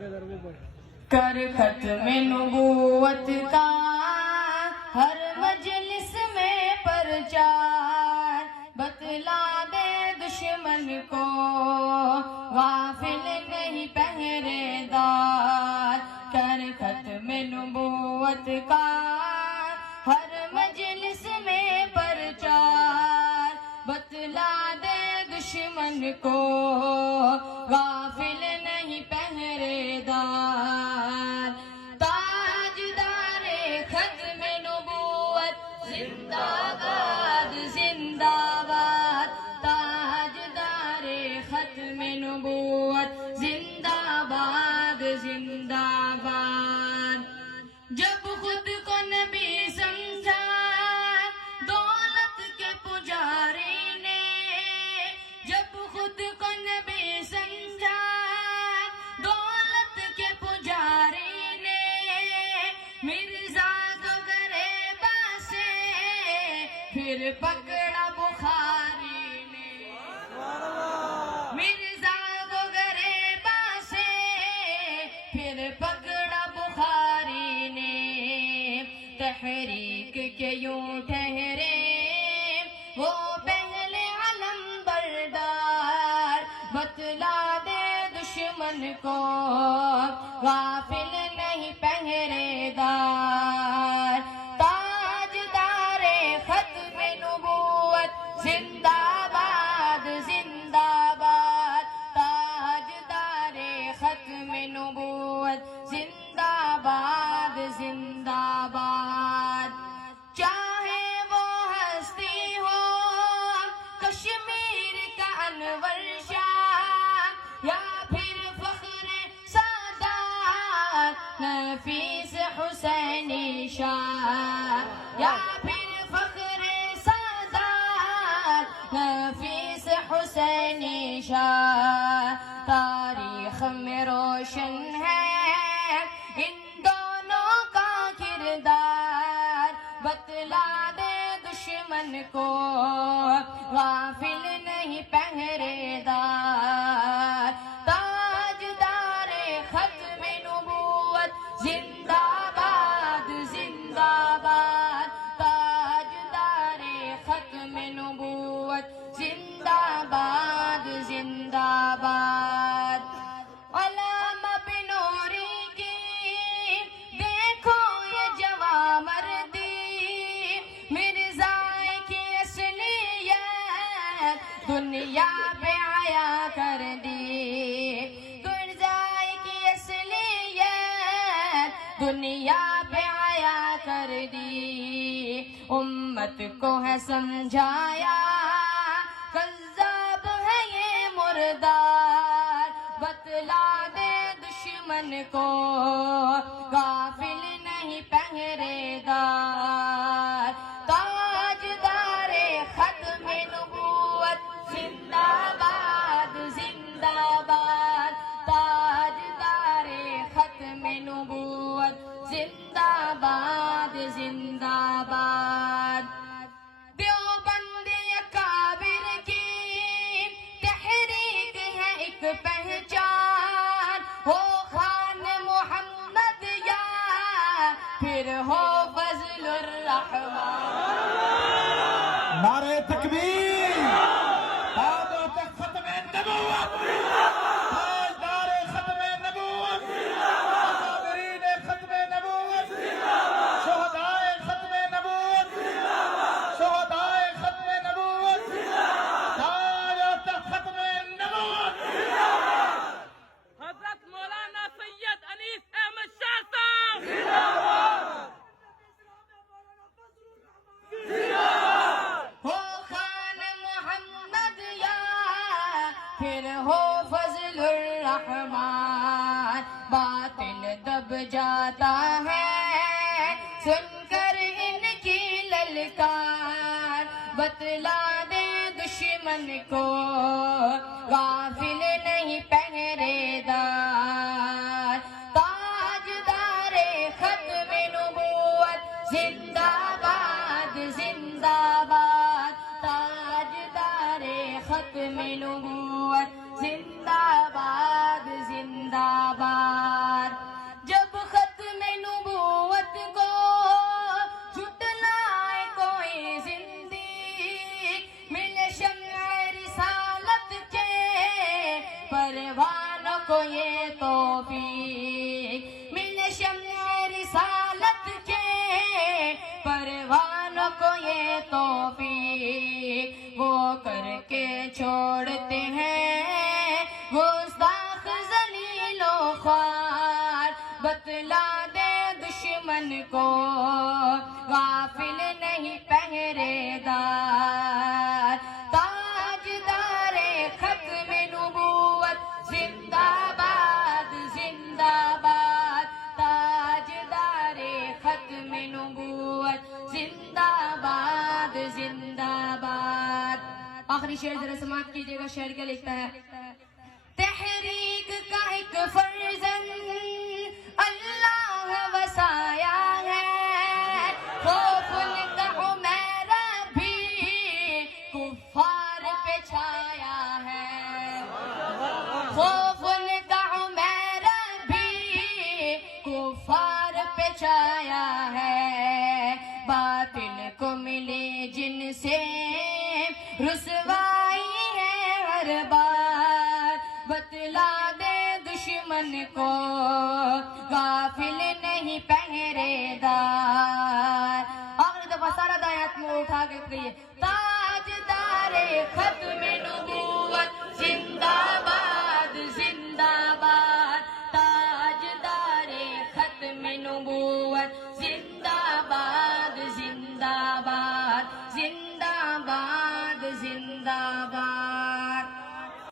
کر ختم نبوت کا ہر مجلس میں پرچار، بتلا دے دشمن کو غافل نہیں پہرے دار۔ کر ختم نبوت کا ہر مجلس میں پرچار، بتلا دے دشمن کو غافل نہیں پہرے دار۔ تاجدار ختم نبوت زندہ باد زندہ باد، تاجدار ختم نبوت زندہ باد زندہ باد۔ جب خود کو نبی سمجھا دولت کے پجاری نے، جب خود کو نبی سمجھا دولت کے پجاری نے، مرزا کو غریبا سے پھر پکڑا بخاری نے، مرزا کو غریبا سے پھر پکڑا بخاری نے۔ تحریک کے یوں ٹھہرے وہ پہلے علم بردار، بتلا دے دشمن کو غافل نہیں پہرے دار۔ تاجدار ختم نبوت زندہ باد زندہ باد، تاجدار ختم نبوت زندہ باد زندہ باد۔ چاہے وہ ہستی ہو کشمیر کا انور شاہ، یا پھر فخر سادات نفیس حسینی شاہ، یا پھر فخر سادات نفیس حسینی شاہ، تاریخ میں روشن ہے ان دونوں کا کردار، بتلا دے دشمن کو غافل نہیں پہرے دار۔ تاجدار ختم نبوت زندہ باد زندہ باد، تاجدار ختم نبوت زندہ باد زندہ باد۔ علامہ بنوری کی دیکھو یہ جواں مردی، مرزا کی اصلیت دنیا پہ آیا کر دی، مرزا کی اصلیت دنیا پہ آیا کر دی۔ امت کو ہے سمجھایا کذاب ہے یہ مردار، بتلا دے دشمن کو غافل نہیں پہرے دار۔ تاجدار ختم نبوت زندہ باد زندہ باد، تاجدار ختم نبوت زندہ باد زندہ باد۔ دیوبندی اکابر کی تحریک ہے ایک پہچان، ہو خان محمد یا پھر ہو فضل الرحمن۔ نعرہ تکبیر، قادوں تک ختم نبوت، تاجدار ختم نبوت، اکابرین ختم نبوت، شہدائے ختم نبوت، شہدائے ختم نبوت، تاجوں تک ختم نبوت۔ حضرت مولانا سید انیس احمد شاہ صاحب ہو خان محمد یا پھر ہو فضل الرحمن، باطل دب جاتا ہے سن کر ان کی للکار، بتلا دے دشمن کو غافل نہیں پہرے دار۔ تاجدار ختم نبوت زندہ باد زندہ باد، تاجدار ختم نبوت زندہ باد زندہ باد۔ توفیق ملے شمع رسالت کے پروانوں کو یہ توفیق وہ کر کے چھوڑتے ہیں گستاخ ذلیل و خوار بتلا دے دشمن کو غافل نہیں پہرے دار تاجدار ختم نبوت زندہ باد زندہ باد تاجدار ختم نبوت زندہ باد زندہ باد آخری شعر ذرا سماعت کیجئے گا شعر کیا لکھتا ہے تحریک کا ایک فرزند اللہ وسایا ہے خوف ان کا عمیرہ بھی کفار پہ چھایا ہے خوف ان کا عمیرہ بھی کفار پہ چھایا ہے باطل کو ملے جن سے رسوائی ہے ہر بار بتلا دے دشمن کو غافل نہیں پہرے دار آخری دفعہ سارا دایات میں اٹھا کے کہیے